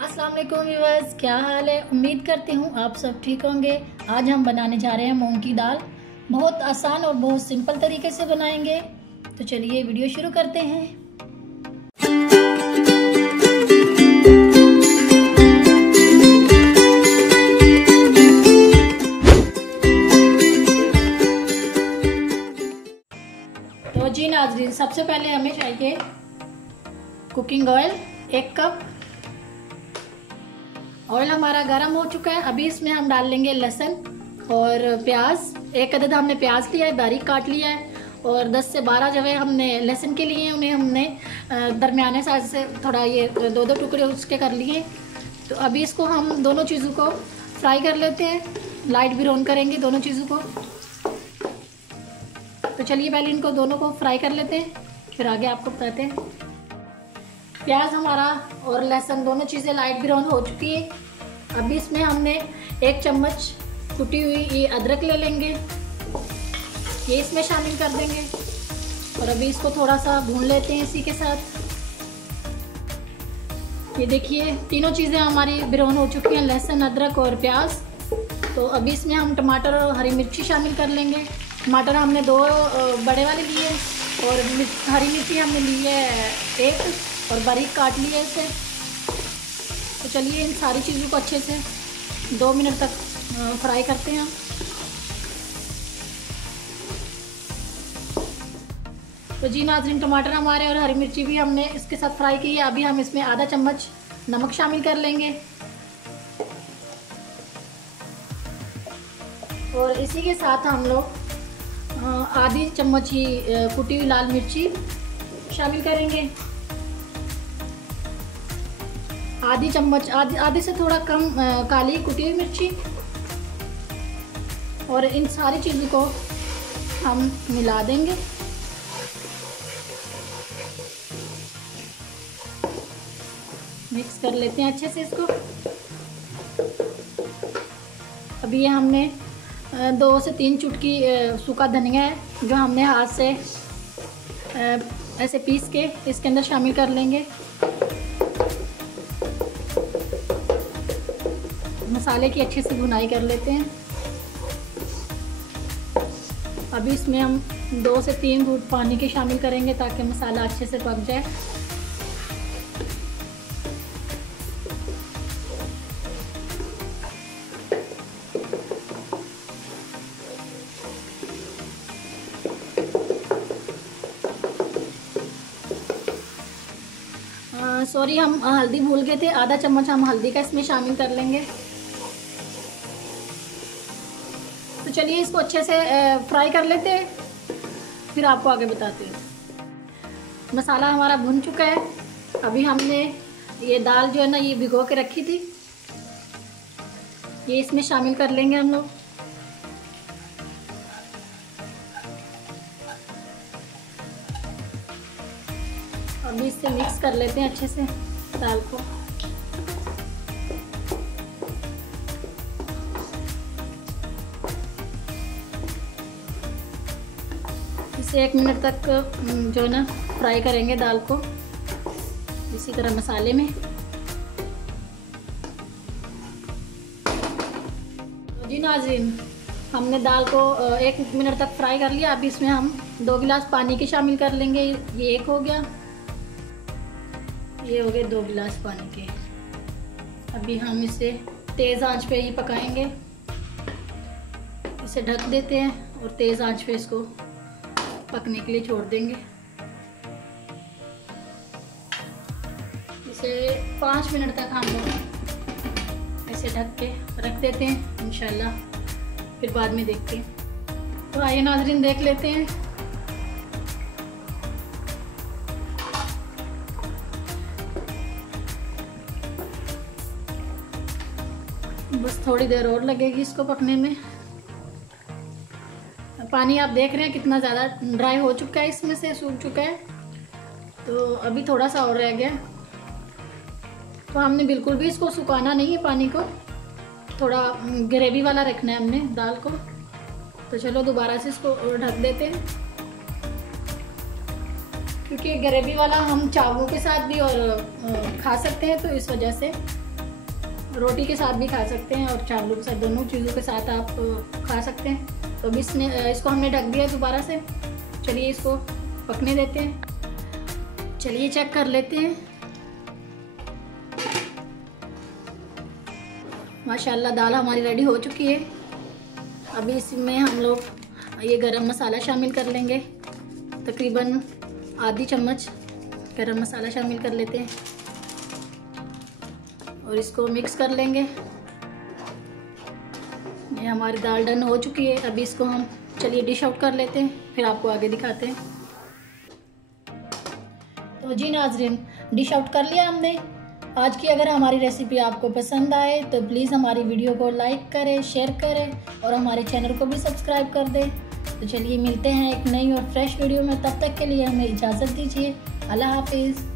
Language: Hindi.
अस्सलाम वालेकुम व्यूअर्स, क्या हाल है? उम्मीद करती हूँ आप सब ठीक होंगे। आज हम बनाने जा रहे हैं मूंग की दाल। बहुत आसान और बहुत सिंपल तरीके से बनाएंगे। तो चलिए वीडियो शुरू करते हैं। तो जी नाज़रीन, सबसे पहले हमें चाहिए कुकिंग ऑयल 1 कप। ऑयल हमारा गर्म हो चुका है। अभी इसमें हम डाल लेंगे लहसुन और प्याज। 1 अदद हमने प्याज लिया है, बारीक काट लिया है, और 10 से 12 जो है हमने लहसुन के लिए उन्हें हमने दरमियाने साइज से थोड़ा ये 2-2 टुकड़े उसके कर लिए। तो अभी इसको हम दोनों चीज़ों को फ्राई कर लेते हैं, लाइट ब्राउन करेंगे दोनों चीज़ों को। तो चलिए पहले इनको दोनों को फ्राई कर लेते हैं, फिर आगे आपको बताते हैं। प्याज हमारा और लहसुन दोनों चीज़ें लाइट ब्राउन हो चुकी है। अभी इसमें हमने 1 चम्मच कुटी हुई ये अदरक ले लेंगे, ये इसमें शामिल कर देंगे और अभी इसको थोड़ा सा भून लेते हैं इसी के साथ। ये देखिए तीनों चीज़ें हमारी ब्राउन हो चुकी हैं, लहसुन, अदरक और प्याज। तो अभी इसमें हम टमाटर और हरी मिर्ची शामिल कर लेंगे। टमाटर हमने 2 बड़े वाले लिए और हरी मिर्ची हमने ली है 1 और बारीक काट लिया इसे। तो चलिए इन सारी चीज़ों को अच्छे से 2 मिनट तक फ्राई करते हैं। तो जी नाज़रीन, टमाटर हमारे और हरी मिर्ची भी हमने इसके साथ फ्राई की है। अभी हम इसमें आधा चम्मच नमक शामिल कर लेंगे और इसी के साथ हम लोग आधी चम्मच ही कुटी हुई लाल मिर्ची शामिल करेंगे। आधी चम्मच, आधे से थोड़ा कम काली कुटी हुई मिर्ची। और इन सारी चीज़ों को हम मिला देंगे। मिक्स कर लेते हैं अच्छे से इसको। अभी ये हमने 2 से 3 चुटकी सूखा धनिया है जो हमने हाथ से ऐसे पीस के इसके अंदर शामिल कर लेंगे। मसाले की अच्छे से भुनाई कर लेते हैं। अभी इसमें हम 2 से 3 घूंट पानी के शामिल करेंगे ताकि मसाला अच्छे से पक जाए। सॉरी, हम हल्दी भूल गए थे। आधा चम्मच हम हल्दी का इसमें शामिल कर लेंगे। तो चलिए इसको अच्छे से फ्राई कर लेते हैं, फिर आपको आगे बताते हैं। मसाला हमारा भुन चुका है। अभी हमने ये दाल जो है ना ये भिगो के रखी थी, ये इसमें शामिल कर लेंगे हम लोग। अभी इससे मिक्स कर लेते हैं अच्छे से दाल को। इसे 1 मिनट तक जो है ना फ्राई करेंगे दाल को इसी तरह मसाले में। जी नाज़रीन, हमने दाल को 1 मिनट तक फ्राई कर लिया। अभी इसमें हम 2 गिलास पानी के शामिल कर लेंगे। ये 1 हो गया, ये हो गए 2 गिलास पानी के। अभी हम इसे तेज़ आंच पे ही पकाएंगे। इसे ढक देते हैं और तेज़ आंच पे इसको पकने के लिए छोड़ देंगे। इसे 5 मिनट तक हम लोग ऐसे ढक के रख देते हैं। इंशाल्लाह फिर बाद में देखते हैं। तो आइए नाज़रीन देख लेते हैं। बस थोड़ी देर और लगेगी इसको पकने में। पानी आप देख रहे हैं कितना ज़्यादा ड्राई हो चुका है, इसमें से सूख चुका है। तो अभी थोड़ा सा और रह गया। तो हमने बिल्कुल भी इसको सुखाना नहीं है, पानी को थोड़ा ग्रेवी वाला रखना है हमने दाल को। तो चलो दोबारा से इसको ढक देते हैं, क्योंकि ग्रेवी वाला हम चावलों के साथ भी और खा सकते हैं, तो इस वजह से रोटी के साथ भी खा सकते हैं और चावलों के साथ, दोनों चीज़ों के साथ आप खा सकते हैं। तो अभी इसको हमने ढक दिया दोबारा से। चलिए इसको पकने देते हैं। चलिए चेक कर लेते हैं। माशाल्लाह दाल हमारी रेडी हो चुकी है। अभी इसमें हम लोग ये गरम मसाला शामिल कर लेंगे, तकरीबन आधी चम्मच गरम मसाला शामिल कर लेते हैं और इसको मिक्स कर लेंगे। ये हमारी दाल डन हो चुकी है। अभी इसको हम चलिए डिश आउट कर लेते हैं, फिर आपको आगे दिखाते हैं। तो जी नाज़रीन, डिश आउट कर लिया हमने आज की। अगर हमारी रेसिपी आपको पसंद आए तो प्लीज़ हमारी वीडियो को लाइक करें, शेयर करें और हमारे चैनल को भी सब्सक्राइब कर दें। तो चलिए मिलते हैं एक नई और फ्रेश वीडियो में। तब तक के लिए हमें इजाज़त दीजिए। अल्लाह हाफिज़।